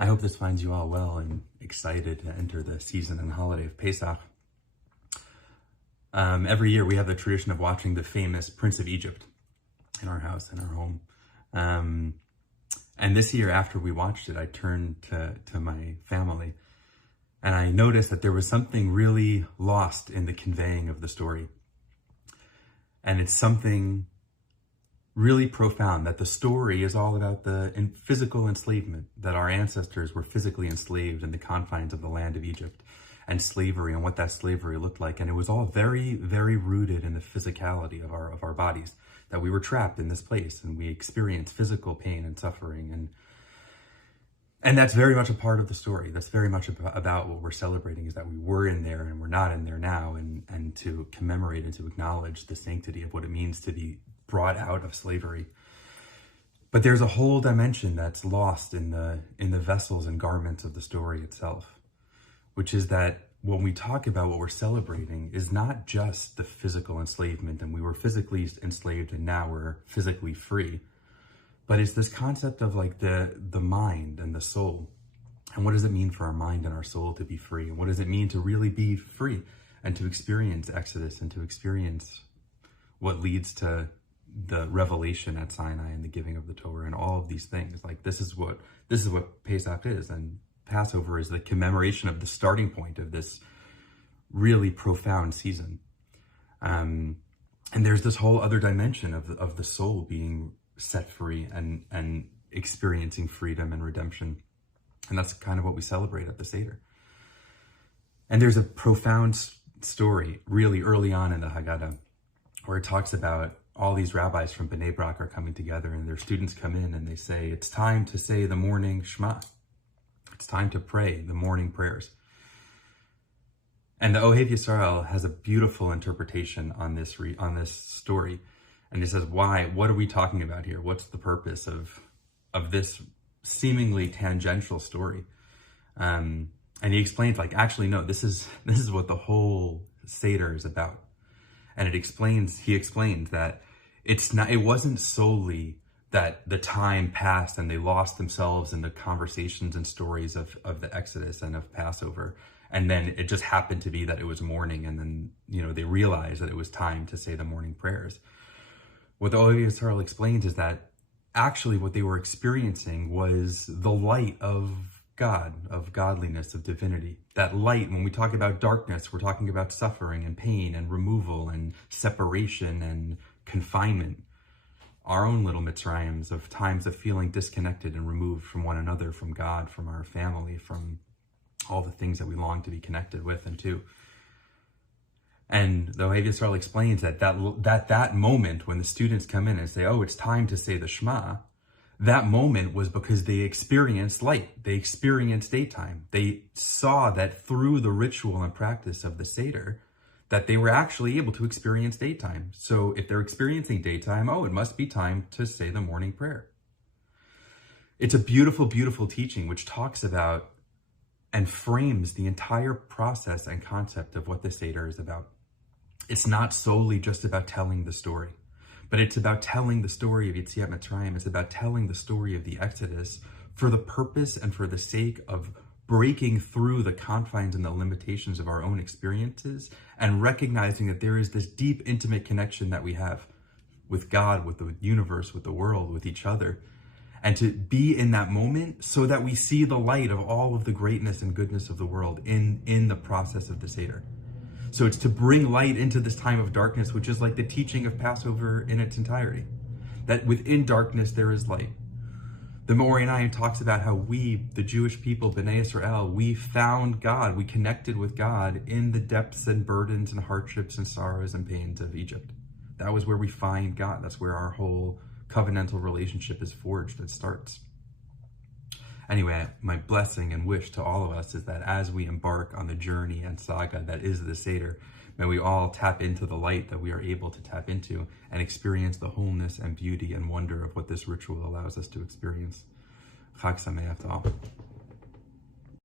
I hope this finds you all well and excited to enter the season and holiday of Pesach. Every year we have the tradition of watching the famous Prince of Egypt in our house, in our home. And this year, after we watched it, I turned to my family and I noticed that there was something really lost in the conveying of the story. And it's something really profound, that the story is all about the physical enslavement, that our ancestors were physically enslaved in the confines of the land of Egypt, and slavery and what that slavery looked like. And it was all very, very rooted in the physicality of our bodies, that we were trapped in this place and we experienced physical pain and suffering. And that's very much a part of the story. That's very much about what we're celebrating, is that we were in there and we're not in there now, and to commemorate and to acknowledge the sanctity of what it means to be brought out of slavery. But there's a whole dimension that's lost in the vessels and garments of the story itself, which is that when we talk about what we're celebrating is not just the physical enslavement, and we were physically enslaved and now we're physically free, but it's this concept of like the mind and the soul. And what does it mean for our mind and our soul to be free? And what does it mean to really be free and to experience Exodus and to experience what leads to the revelation at Sinai and the giving of the Torah and all of these things? Like this is what Pesach is, and Passover is the commemoration of the starting point of this really profound season. And there's this whole other dimension of the soul being set free and experiencing freedom and redemption. And that's kind of what we celebrate at the Seder. And there's a profound story really early on in the Haggadah where it talks about all these rabbis from Bnei Brak are coming together, and their students come in and they say, it's time to say the morning Shema. It's time to pray the morning prayers. And the Ohev Yisrael has a beautiful interpretation on this story. And he says, why? What are we talking about here? What's the purpose of this seemingly tangential story? And he explains, like, actually, no, this is what the whole Seder is about. And he explains that it wasn't solely that the time passed and they lost themselves in the conversations and stories of the Exodus and of Passover. And then it just happened to be that it was morning, and then, they realized that it was time to say the morning prayers. What the Ohev Yisrael explains is that actually what they were experiencing was the light of God, of godliness, of divinity. That light, when we talk about darkness, we're talking about suffering and pain and removal and separation and confinement. Our own little Mitzrayims of times of feeling disconnected and removed from one another, from God, from our family, from all the things that we long to be connected with and to. And the Ohev Yisrael explains that moment when the students come in and say, oh, it's time to say the Shema, that moment was because they experienced light. They experienced daytime. They saw that through the ritual and practice of the Seder, that they were actually able to experience daytime. So if they're experiencing daytime, it must be time to say the morning prayer. It's a beautiful, beautiful teaching which talks about and frames the entire process and concept of what the Seder is about. It's not solely just about telling the story, but it's about telling the story of Yetziat Mitzrayim. It's about telling the story of the Exodus for the purpose and for the sake of breaking through the confines and the limitations of our own experiences and recognizing that there is this deep, intimate connection that we have with God, with the universe, with the world, with each other, and to be in that moment so that we see the light of all of the greatness and goodness of the world in the process of the Seder. So it's to bring light into this time of darkness, which is like the teaching of Passover in its entirety, that within darkness there is light. The Me'or Einayim talks about how we, the Jewish people, Bnei Israel, we found God, we connected with God in the depths and burdens and hardships and sorrows and pains of Egypt. That was where we find God. That's where our whole covenantal relationship is forged. It starts. Anyway, my blessing and wish to all of us is that as we embark on the journey and saga that is the Seder, may we all tap into the light that we are able to tap into and experience the wholeness and beauty and wonder of what this ritual allows us to experience. Chag Sameach to all.